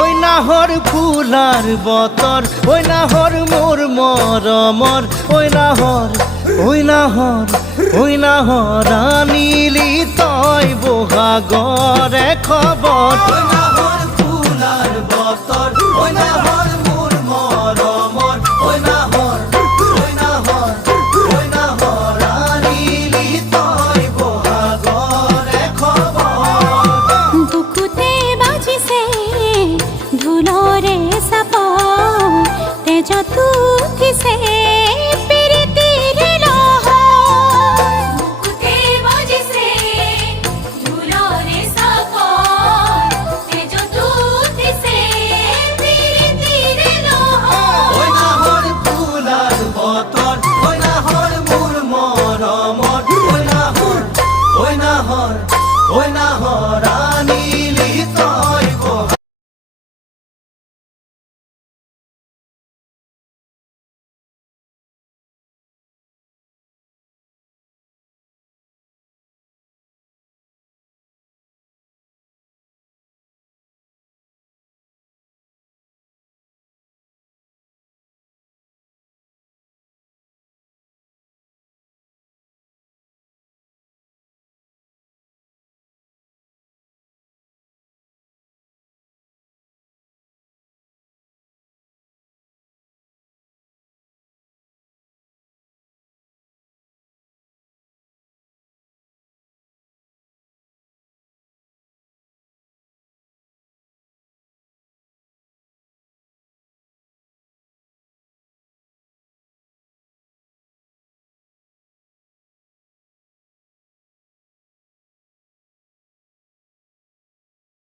ওই নাহর ফুলার বতর, ওই নাহর মোর মরমর, ওই নাহর, ওই নাহর, ওই নাহর আনিলি তই বহাগরে খবর। ওই নাহর ফুলার বতর, ওই নাহর মোর মরমর, ওই নাহর, ওই নাহর, ওই নাহর আনিলি তই বহাগরে খবর। বুকুতে বাজিছে ঢোলৰে চাপ তেজতো